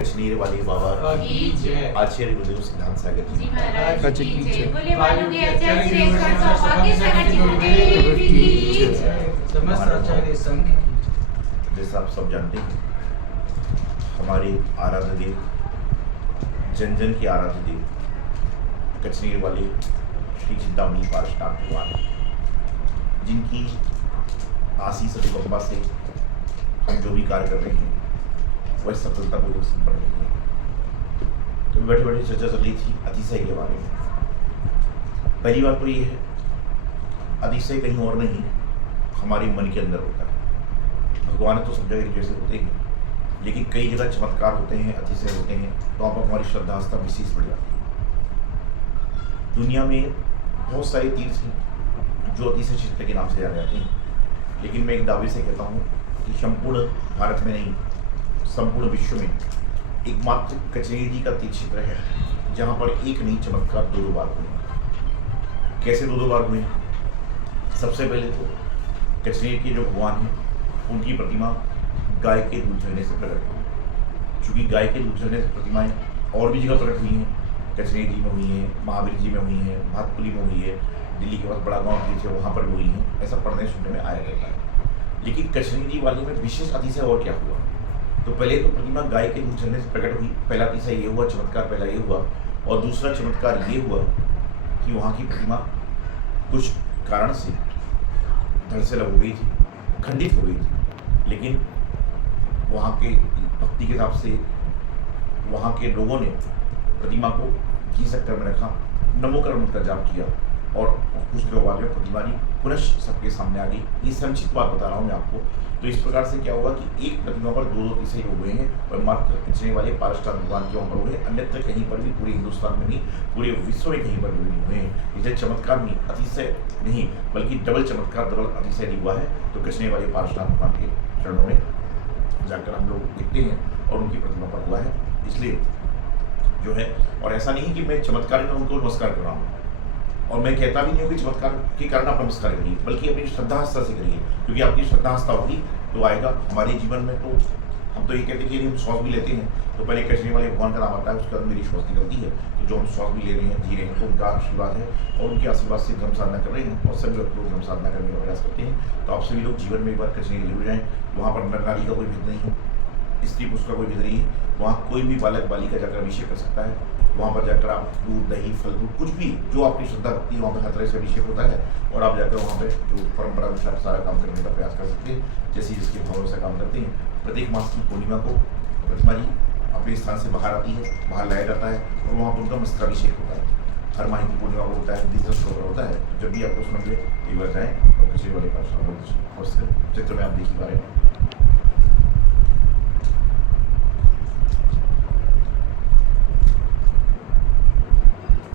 कश्मीर वाली बाबा की जय। आचार्य गुरुदेव सिद्धांत सागर जी जी महाराज अच्छा, की की जय। जय। बोले माननीय आचार्य श्री 100 सौभाग्य सागर जी गुरुदेव की जय। समस्त आचार्य संघ जैसा आप सब जानते हैं, हमारे आराध्य देव, जन जन के आराध्य देव, कश्मीर वाले श्री चिंतामणि पारशुराम भगवान, जिनकी आशीष अनुकंपा से हम जो भी कार्य कर रहे हैं वह सफलतापूर्वक संपन्न हो गया। तो बैठे बैठे चर्चा चल रही थी अतिशय के बारे में। पहली बात तो ये है, अतिशय कहीं और नहीं, हमारे मन के अंदर होता है। भगवान ने तो सब जगह जैसे होते हैं, लेकिन कई जगह चमत्कार होते हैं, अतिशय होते हैं, तो आप हमारी श्रद्धा आस्था विशेष बढ़ जाती है। दुनिया में बहुत सारे तीर्थ हैं जो अतिशय क्षेत्र के नाम से जाने जाते हैं, लेकिन मैं एक दावे से कहता हूँ कि संपूर्ण भारत में नहीं, संपूर्ण विश्व में एकमात्र कचेरी जी का तीर्थ क्षेत्र है जहाँ पर एक नहीं चमत्कार दो बार हुए। कैसे दो बार हुए? सबसे पहले तो कचेरी के जो भगवान हैं उनकी प्रतिमा गाय के दूध झरने से प्रकट हुई। चूँकि गाय के दूध झरने से प्रतिमाएं और भी जगह प्रकट हुई हैं, कचेरी जी में हुई हैं, महावीर जी में हुई हैं, भातपुली में हुई है, दिल्ली के पास बड़ा गाँव तीर्थ है वहाँ पर भी हुई हैं, ऐसा पढ़ने सुनने में आया करता है। लेकिन कचेरी जी वाले में विशेष अतिशय और क्या हुआ? तो पहले तो प्रतिमा गाय के दूध झरने से प्रकट हुई, पहला अतिशय ये हुआ, चमत्कार पहला ये हुआ। और दूसरा चमत्कार ये हुआ कि वहाँ की प्रतिमा कुछ कारण से धड़सेल हो गई थी, खंडित हो गई थी, लेकिन वहाँ के भक्ति के हिसाब से वहाँ के लोगों ने प्रतिमा को घी शक्कर में रखा, नमोकर मंत्र का जाप किया और कुछ दिनों बाद में प्रतिमा जी पुनः सबके सामने आ गई। ये संक्षिप्त बात बता रहा हूँ मैं आपको। तो इस प्रकार से क्या हुआ कि एक प्रतिमा पर दो अतिशय हुए हैं और मात्र कचरे वाले पारशुराम भगवान के वहाँ पर हुए, अन्यत्र कहीं पर भी, पूरे हिंदुस्तान में नहीं, पूरे विश्व में कहीं पर भी नहीं हुए हैं। इसे चमत्कार नहीं, अतिशय नहीं, बल्कि डबल चमत्कार, डबल अतिशय नहीं हुआ है। तो कचरे वाले पारशुराम भगवान के चरणों में जाकर हम लोग देखते हैं और उनकी प्रतिमा पर हुआ है, इसलिए जो है। और ऐसा नहीं कि मैं चमत्कार में उनको नमस्कार कर रहा हूँ, और मैं कहता भी नहीं हूँ कि चमत्कार के कारण आप नमस्कार करिए, बल्कि अपनी श्रद्धा आस्था से करिए, क्योंकि आपकी श्रद्धा आस्था होगी तो आएगा हमारे जीवन में। तो हम तो ये कहते हैं कि हम श्वास भी लेते हैं तो पहले कचरे वाले भगवान का नाम आता है, उसके बाद मेरी श्वास निकलती है। तो जो हम श्वास भी ले रहे हैं, जी रहे हैं, तो उनका आशीर्वाद है और उनके आशीर्वाद से धर्म साधना कर रहे हैं और सभी लोग धर्म साधना करने का प्रयास करते हैं। तो आप सभी लोग जीवन में एक बार कचरे जरूर जाएँ। वहाँ पर नर नारी का कोई भेद नहीं है, स्त्री पुरुष का कोई भेद नहीं है। वहाँ कोई भी बालक बालिका जाकर अभिषेक कर सकता है। वहाँ पर जाकर आप दूध, दही, फल फ्रूट, कुछ भी जो आपकी श्रद्धा भक्ति है, वहाँ पर हर तरह से अभिषेक होता है और आप जाकर वहाँ पे जो परंपरा अनुसार सारा काम करने का प्रयास कर सकते हैं, जैसे जिसके भाव से काम करते हैं। प्रत्येक मास की पूर्णिमा को प्रतिमा जी अपने स्थान से बाहर आती है, बाहर लाया जाता है और वहाँ पर उनका मस्तकाभिषेक होता है। हर माह की पूर्णिमा को होता है, 20 श्लोक होता है। जब भी आपको सुन ले एक बार जाएँ और किसी वाले पास चित्र में आप देख ही पा रहे हैं।